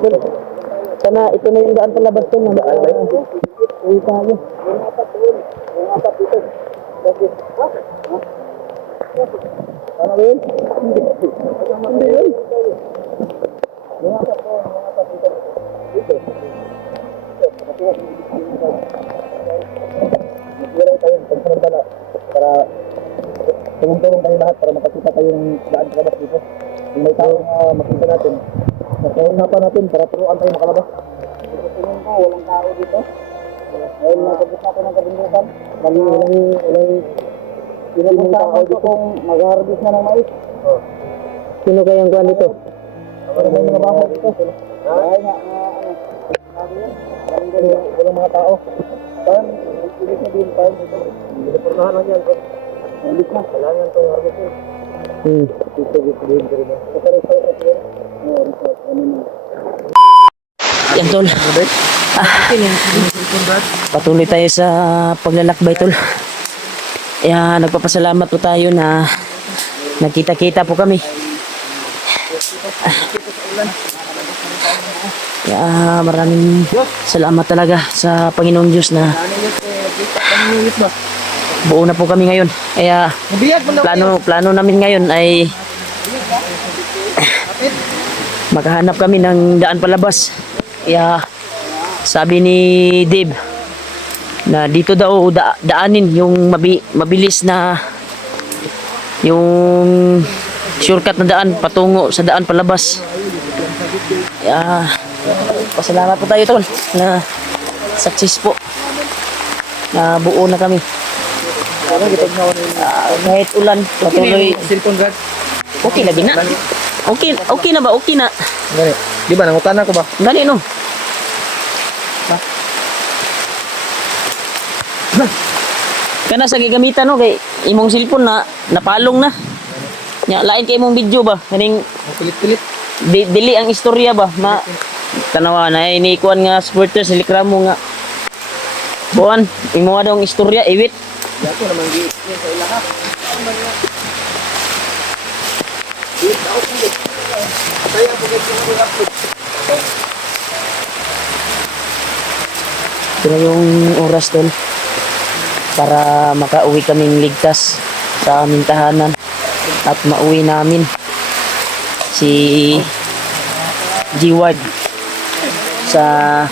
Sana ito na yung daan palabas ko na uwi tayo. Ano yun? Hindi yun. Magbiray tayo pagsamantala para tulong-tulong tayo lahat para makakita tayo ng daan palabas dito. Kung may tao na makita natin, nasa natin para turuan tayo makalabas. Tingin ko, walang tao dito. Ngayon nagkabit natin ng kabundukan. Pinag-usapan ko kung mag-harvest na ng mais. Sino kayang kuhan dito? Para may mga bahay dito. Ay nga, walang mga tao. Farm, ibig na din farm ito. Pinapornahan lang yan. Ibig na. Kailangan itong harvest yun. Dito din ka rin. Sa resort at yun. Resort. Ano na. Yan tol. Patuloy tayo sa paglalakbay tol. Kaya nagpapasalamat po tayo na nagkita-kita po kami. Kaya maraming salamat talaga sa Panginoong Diyos na buo na po kami ngayon. Kaya plano namin ngayon ay makahanap kami ng daan palabas. Kaya sabi ni Dave na dito daw daanin yung mabilis na yung shortcut na daan patungo sa daan palabas. Kaya pasalamat po tayo tol na success po na buo na kami. Kahit ulan patuloy. Okay lagi na. Okay na ba? Okay na. Gani. Di ba nangutanan ko ba? Gani no. Kana sa gigamitan no kay imong cellphone na napalong na. Nya lain kay imong video ba? Kaning Pilit-pilit. dili ang istorya ba na tanawa na inikuan nga supporters likramo nga. Buwan, imo daw ang istorya iwit. Yato naman gi sa ilaha. Ito yung oras tol para makauwi kaming ligtas sa aming tahanan at mauwi namin si G-Ward sa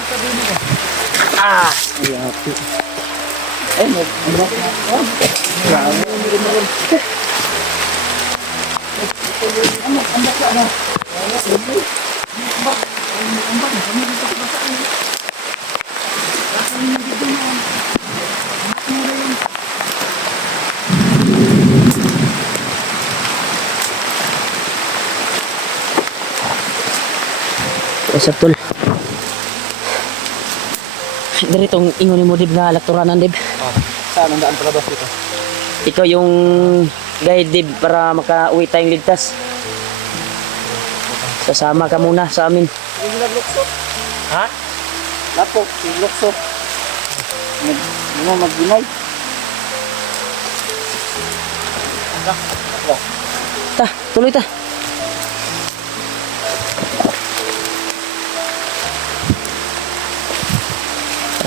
sa tol. Diretong ingon mo dib nga elekturanan dib. Saan ang daan palabas dito? Ikaw yung guide dib para makauwi tayong ligtas. Sasama ka muna sa amin. Ha? Lapo, silokso. Mag-ginay. Ta, tuloy ta.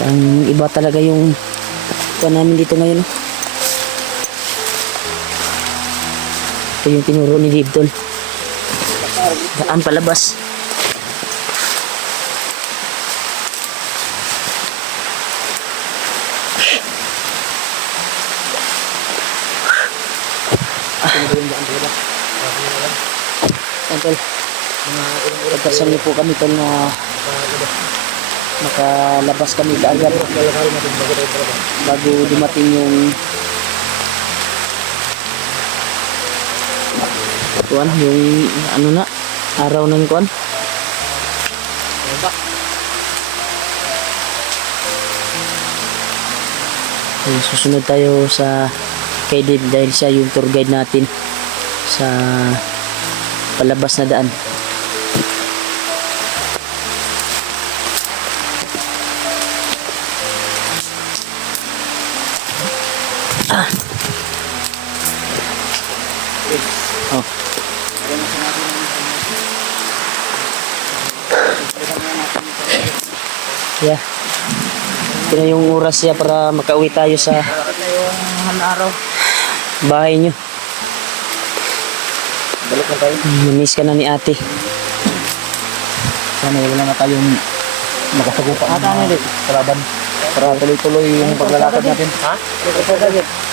Ang iba talaga yung kuha namin dito ngayon. Ito yung tinuro ni Dave tol. Daan palabas. Tol, pagkasan niyo po kami tol na makalabas kami kaagad bago dumating yung kuan, yung ano na araw ng kuan. Susunod tayo sa kay Dave dahil siya yung tour guide natin sa palabas na daan. Yeah. Ito na yung oras siya para makauwi tayo sa bahay nyo. Balik na tayo. Namiss ka na ni ate. Sana wala na tayong makasagupa sa laban. Para tuloy-tuloy yung paglalakad natin. Ha?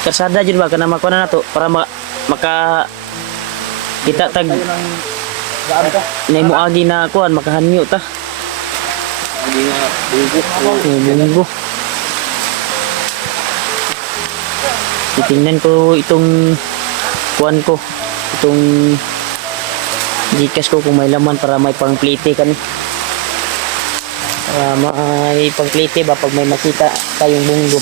Karsada dyan ba? Kana makuha na to para maka kita tag Gaan ka? naimuagi na kuan makahanyo ta. Hindi nga, Linggo. Titingnan ko itong kuan ko. Itong Gcash ko kung may laman para may pangplite kan. Para may pangplite ba pag may makita tayong bunggo.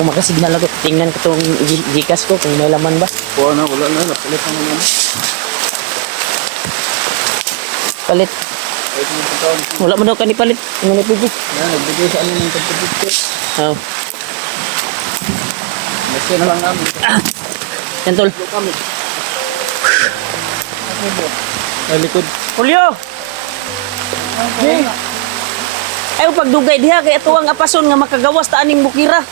Kung makasignal ako, tingnan ko itong Gcash ko kung may laman ba. wala na. Napalit na naman. Palit. Wala mo daw ka ni palit. Ano ni Puji? Nagbigay sa ano yung pagpapit. Oh. Kasi na lang namin. Yan tol. Ay, likod. Julio! Ay, pagdugay diha kay atuang apason nga makagawas ta aning bukira.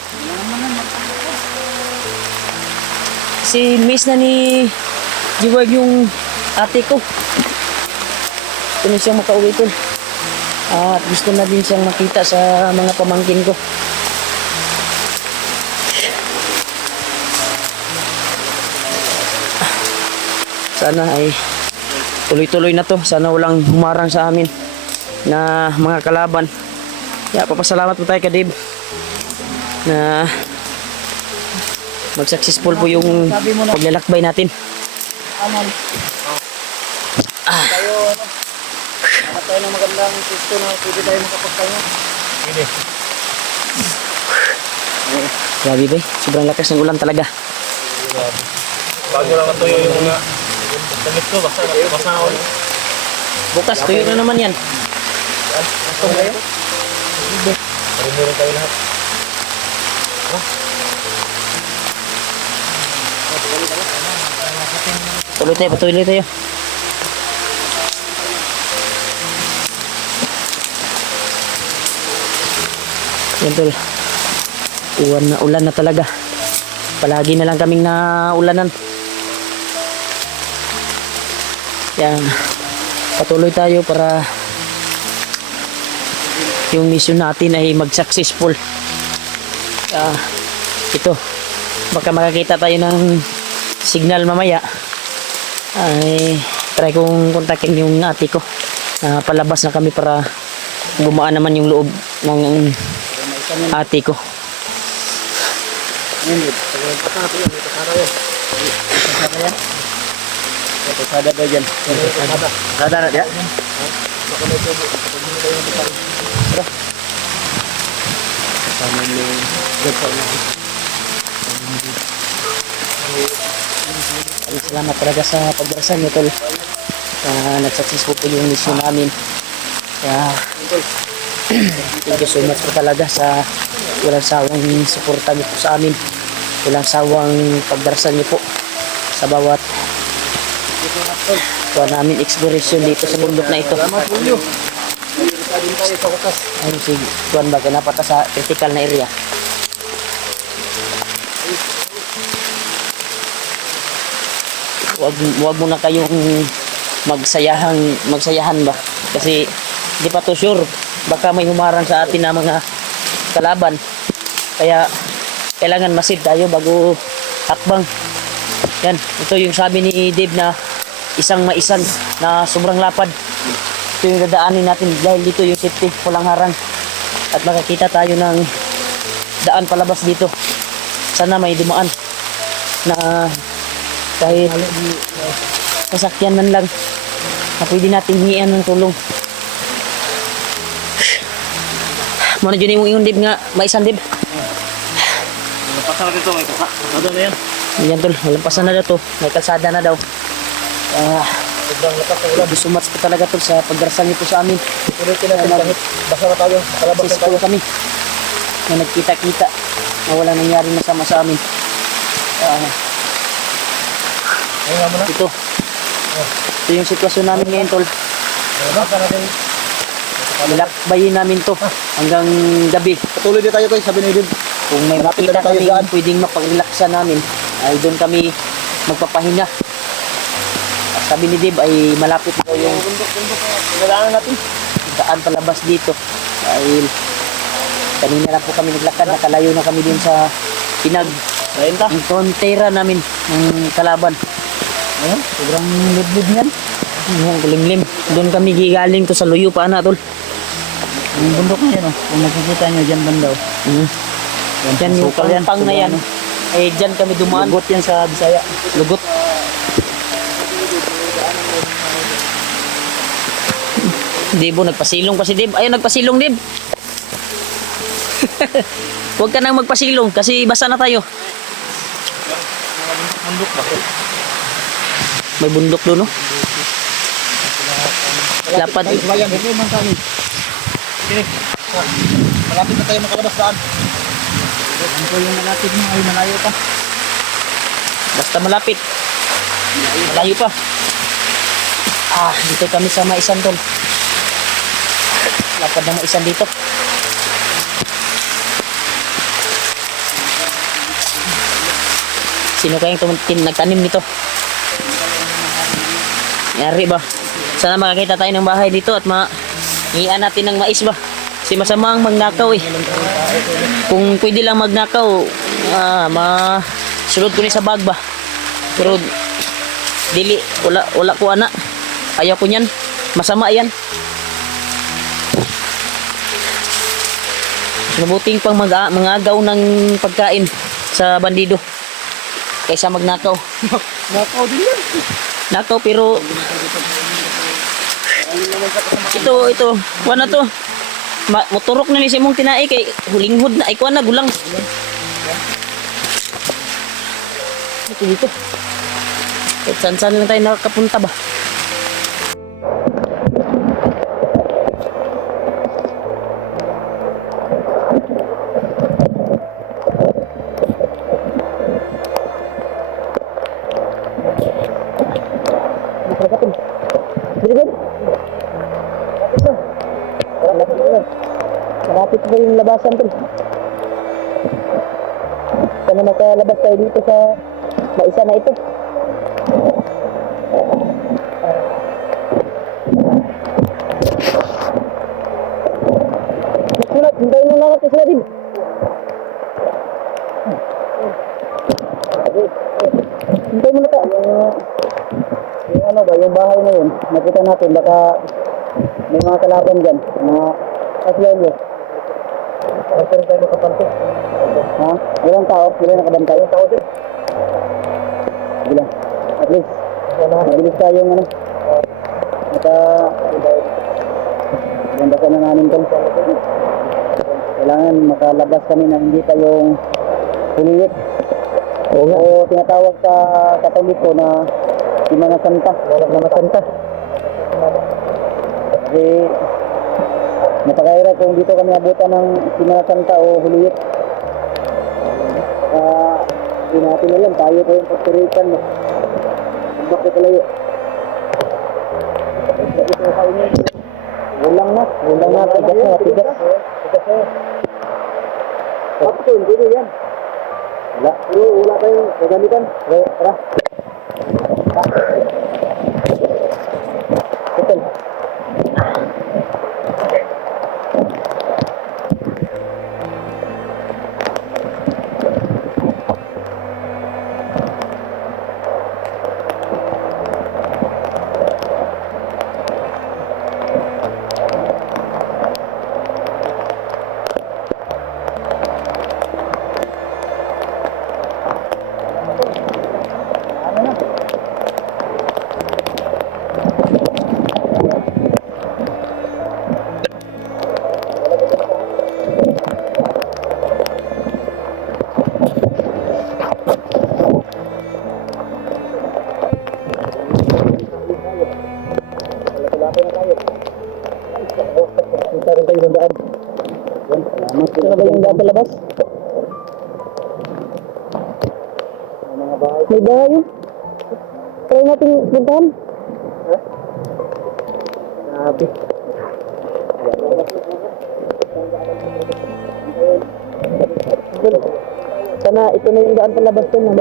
Si miss na ni Jiwag yung ate ko. Gusto na siyang makauwi tol. At gusto na din siyang makita sa mga pamangkin ko. Sana ay tuloy-tuloy na to. Sana walang humarang sa amin na mga kalaban. Kaya papasalamat po tayo kay Dave na mag-successful po yung paglalakbay natin. Tayo, ano? Hanap tayo ng magandang pisto na pwede tayo makapagpahinga. Pwede. Grabe ba? Sobrang lakas ng ulan talaga. Bago lang ito yung mga damit ko, basta na ulit. Bukas, tuyo na naman yan. Ito ba yun? Marunong tayo lahat. Patuloy tayo. Yan tol. Ulan na talaga. Palagi na lang kaming naulanan. Yan. Patuloy tayo para yung mission natin ay mag-successful. Ito. Baka makakita tayo ng signal mamaya. Ay try kong kontakin yung ate ko. Palabas na kami para gumaan naman yung loob ng ate ko. Pasada ba dyan? Pasada na diya? Salamat talaga sa pagdarasal nyo tol. Nag-successful po yung mission namin. Kaya thank you so much po talaga sa walang sawang suporta niyo po sa amin. Walang sawang pagdarasal niyo po sa bawat namin exploration dito sa bundok na ito. Ayun si Juan ba, napata sa critical na area. Wag mo na kayong magsayahan ba, kasi di pa to sure, baka may humarang sa atin na mga kalaban, kaya kailangan masid tayo bago hakbang. Yan, ito yung sabi ni Dave na isang maisan na sobrang lapad. Ito yung dadaanin natin dahil dito yung safety, walang harang, at makakita tayo ng daan palabas dito. Sana may dumaan na kahit sasakyan man lang na pwede natin hingian ng tulong. Muna dyan yung Dib nga, maisan Dib. Pasada dito, may kasada na yan. Yan tol, malampasan na daw to, may kalsada na daw. Sobrang lakas ng ulan. Gusto much po talaga tol sa pagdarasal niyo po sa amin. Ulitin natin kahit basa na tayo, makalabas na tayo. Successful kami na nagkita-kita na wala nangyari masama sa amin. Ayun nga mo na. Ito yung sitwasyon namin ngayon tol. Basa natin. Lakbayin namin to hanggang gabi. Patuloy din tayo guys, sabi ni Dib. Kung may Malapit makita na tayo kami dyan. pwedeng mapag-relaxan namin, ay doon kami magpapahinga. At sabi ni Dib ay malapit daw yung Kailangan natin. daan palabas dito. Dahil kanina lang po kami naglakad, nakalayo na kami din sa Renta. yung frontera namin ng kalaban. Ayun, sobrang liblib niyan. Yung kulimlim. Doon kami gigaling to sa Luyo pa na tol. Yung bundok na yan, oh. Kung nakikita nyo dyan bandaw. Yan yung sukal yan. pang na yan. Eh dyan kami dumaan. Lugot yan sa Bisaya. Lugot. Debo, nagpasilong pa si Deb. Ayun, nagpasilong Deb. Huwag ka nang magpasilong kasi basa na tayo. Bundok ba? May bundok doon, no? Lapad. Bayan, ito man kami. Sige. Malapit na tayo makalabas daan. Ano ko yung malapit mo ay malayo pa. Basta malapit. Malayo pa. Ah, dito kami sa Maisan tol. Lapad ng Maisan dito. Sino kayang nagtanim nito? Yari ba? Sana makakita tayo ng bahay dito at iyan natin ng mais ba? Kasi masama ang magnakaw eh. Kung pwede lang magnakaw, sulod ko ni sa bag ba? Pero dili, wala ko ana. Ayaw ko niyan. Masama yan. Mabuting pang mangagaw ng pagkain sa bandido kaysa magnakaw. Nakaw din yan. Nakaw pero ito kuha na to. Motorok na ni si mong tinai kay hulinghod na ay kuha na gulang. Ito dito. San lang tayo nakakapunta ba? Malapit ba yung labasan tol? Sana makalabas tayo dito sa Maisa na ito. Nagsulat, hintayin mo na natin sila din. Hintayin mo na ta. Yung ano ba, yung bahay na yun, nakita natin, baka may mga kalaban dyan, mga kaslelyo. Basta rin tayo makapanto. Ha? Ilang tao? Ilang nakabantay? Ilang tao din? Ilang? At least, mabilis tayong ano. Ganda ka na namin tol. Kailangan makalabas kami na hindi tayong huliwit. O tinatawag sa Katoliko na Semana Santa. Semana Santa. Kasi napakahirap kung dito kami abutan ng Semana Santa o huliwit. Hindi natin alam, tayo ko yung pagtirikan mo. Bakit talayo? Ulang na, tigas na, tigas. Tigas na. Kapto, hindi yan. Wala, pero wala tayong gagamitan. Tara. Betul. Punta rin tayo ng daan. Yan, salamat. Ito na ba yung daan sa labas? Mga bahay. May bahay yun. Try natin puntahan. Grabe. Yan. Sana ito na yung daan palabas ko na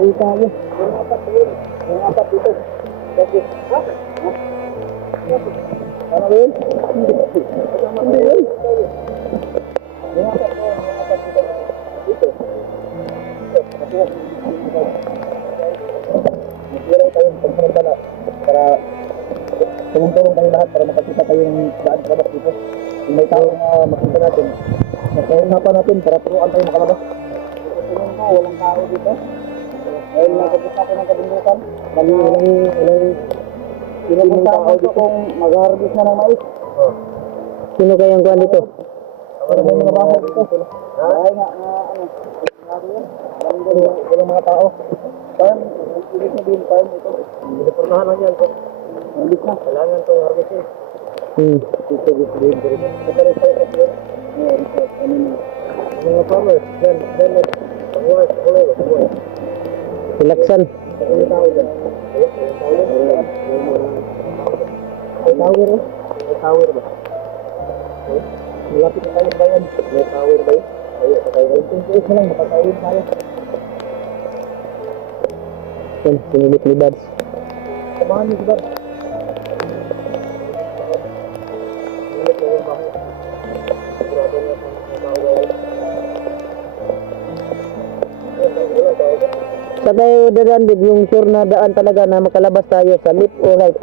uwi tayo. Yung apat dito. Okay. Ano ba yun? Hindi yun. Yung apat dito. Dito. Magsilang tayong pagsamantala para tulong-tulong tayo lahat para makakita tayo ng daan palabas dito. Kung may tao na makita natin, nakaunapa natin para turuan tayo makalabas. Tingin ko, walang tao dito. Dahil nagabot ako ng kabundukan. Walang tao dito kung mag-harvest na ng mais. Sino kayang kuhan dito? Para may mga bahay dito. Bahay nga, walang mga tao. Farm, ibig sabihin farm ito. Pinaportahan lang yan. Hindi na. Kailangan itong harvestin. Dito din ko rin. Ito rin tayo kasi yun. Mga farmers, dyan, pangway, pangway. Ilaksan. May tao dyan. May tower eh. May tower ba? Malapit na tayo sa bayan. May tower ba yun? Ayun, sa tayo. 28 na lang, makatawin tayo. Yan, sinilip ni Babs. Samahan niyo si Bar. Ulit na yung bahay. Sigurado na may tao ba yun? Sa tayo dadaan, Bib, yung sure na daan talaga na makalabas tayo sa left or right.